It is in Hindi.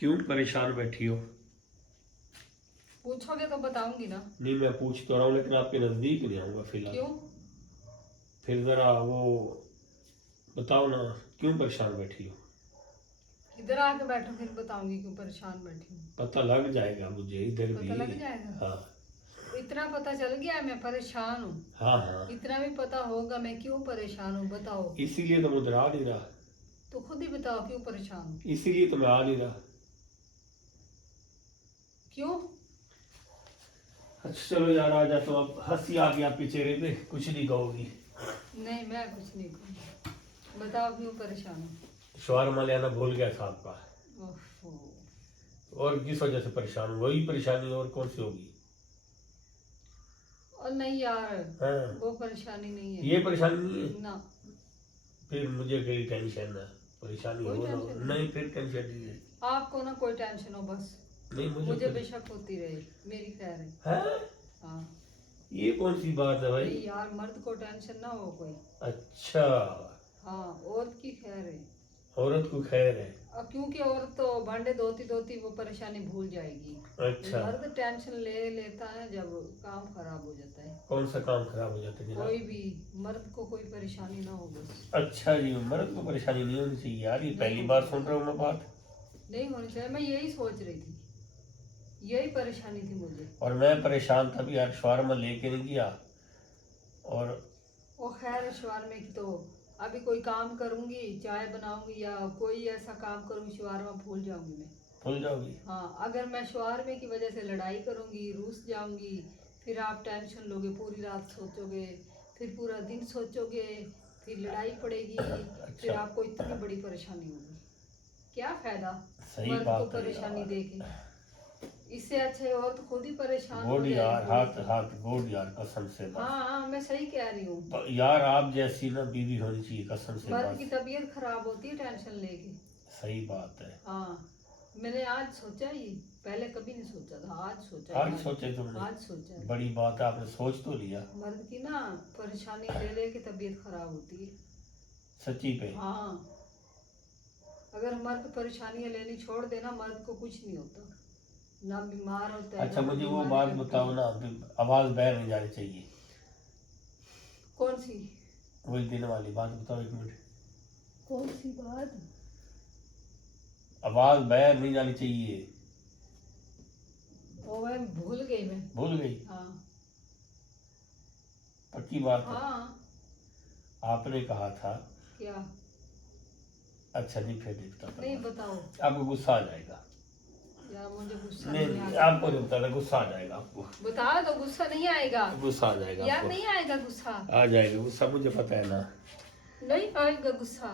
क्यों परेशान बैठी हो? पूछोगे तो बताऊंगी ना। नहीं, मैं पूछ तो रहा हूँ लेकिन आपके नजदीक नहीं आऊंगा फिलहाल। क्यों? फिर जरा वो बताओ ना, क्यों परेशान बैठी हो? इधर आके बैठो फिर बताऊंगी क्यों परेशान बैठी हूँ। पता लग जाएगा मुझे इधर भी। पता लग जाएगा। हाँ इतना पता चल गया है मैं परेशान हूँ। हाँ हाँ, इतना भी पता होगा मैं क्यों परेशान हूँ, बताओ। इसीलिए तो मैं उधर आ नहीं रहा। तो खुद ही बताओ क्यों परेशान हूँ। इसीलिए तो मैं आ नहीं रहा। क्यों? अच्छा चलो यार, आ जा। तो अब हंसी आ गई आपके चेहरे पे, कुछ नहीं कहोगी? नहीं मैं कुछ नहीं कहूँगी, बताओ क्यों परेशान हूँ। शवारमा लेना भूल गया था आपका। ओफो। और किस वजह से परेशान हूँ? वही परेशानी और कौन सी होगी? और नहीं यार, हाँ, वो परेशानी नहीं है। ये परेशानी नहीं है। ना, फिर मुझे कोई टेंशन है? परेशानी कोई हो ना हो। टेंशन नहीं, फिर टेंशन नहीं है। आपको ना कोई टेंशन हो बस। नहीं, मुझे बेशक होती रहे, मेरी खैर है। है। हाँ। ये कौन सी बात है भाई? नहीं यार, मर्द को टेंशन ना हो कोई। अच्छा, हाँ, औरत की खैर है। औरत को खैर है। क्योंकि औरत तो भांडे धोती धोती वो परेशानी भूल जाएगी। अच्छा, मर्द टेंशन ले लेता है जब काम खराब हो जाता है। कौन सा काम खराब हो जाता है कोई जनाब? भी मर्द को कोई परेशानी ना हो बस। अच्छा जी, मर्द को परेशानी नहीं होनी चाहिए यार, ये नहीं पहली होनी बार चाहिए। सुन रहा हूँ मैं बात। नहीं होनी चाहिए, मैं यही सोच रही थी, यही परेशानी थी मुझे। और मैं परेशान था भी यार, शवारमा लेके नहीं गया। और वो खैर शवार में की तो अभी कोई काम करूंगी, चाय बनाऊंगी या कोई ऐसा काम करूंगी, शवारमा भूल जाऊंगी मैं। भूल जाओगी? हाँ, अगर मैं शवारमे की वजह से लड़ाई करूंगी, रूस जाऊंगी, फिर आप टेंशन लोगे, पूरी रात सोचोगे, फिर पूरा दिन सोचोगे, फिर लड़ाई पड़ेगी, फिर अच्छा, आपको इतनी बड़ी परेशानी होगी। क्या फायदा सही मर्द को बात है परेशानी यार। देके। इससे अच्छे और तो खुद ही परेशान हो गुड जाए यार, थोड़ी हाथ सी। हाथ गुड यार, कसम से बात। हाँ, मैं सही कह रही हूँ। यार आप जैसी ना बीवी होनी चाहिए, कसम से मर्द बात। की तबीयत खराब होती है टेंशन लेके। सही बात है। हाँ, मैंने आज सोचा ही, पहले कभी नहीं सोचा था, आज सोचा आज है। सोचे तुमने? आज सोचा है। बड़ी बात है, आपने सोच तो लिया। मर्द की ना परेशानी ले ले के तबीयत खराब होती है। सच्ची पे? हाँ, अगर मर्द परेशानियां लेनी छोड़ देना, मर्द को कुछ नहीं होता, ना बीमार होता है अच्छा, ना कोई मुझे वो बीमारी बात लगती बताओ है। ना, आवाज बाहर नहीं जानी चाहिए। कौन सी? वही दिन वाली बात बताओ, एक मिनट। कौन सी बात? आवाज बाहर नहीं जानी चाहिए। वो मैं भूल गई मैं। भूल गई? हाँ। पक्की बात है? हाँ। आपने कहा था। क्या? अच्छा नहीं, फिर नहीं बताता। नहीं बताओ। आपको गुस्सा आ जाएगा। यार मुझे गुस्सा नहीं नहीं नहीं, आता। आपको नहीं बताना, गुस्सा आ जाएगा आपको। बता दो, गुस्सा नहीं आएगा। गुस्सा आ जाएगा यार आपको। नहीं आएगा गुस्सा। आ जाएगा गुस्सा, मुझे पता है ना। नहीं आएगा गुस्सा।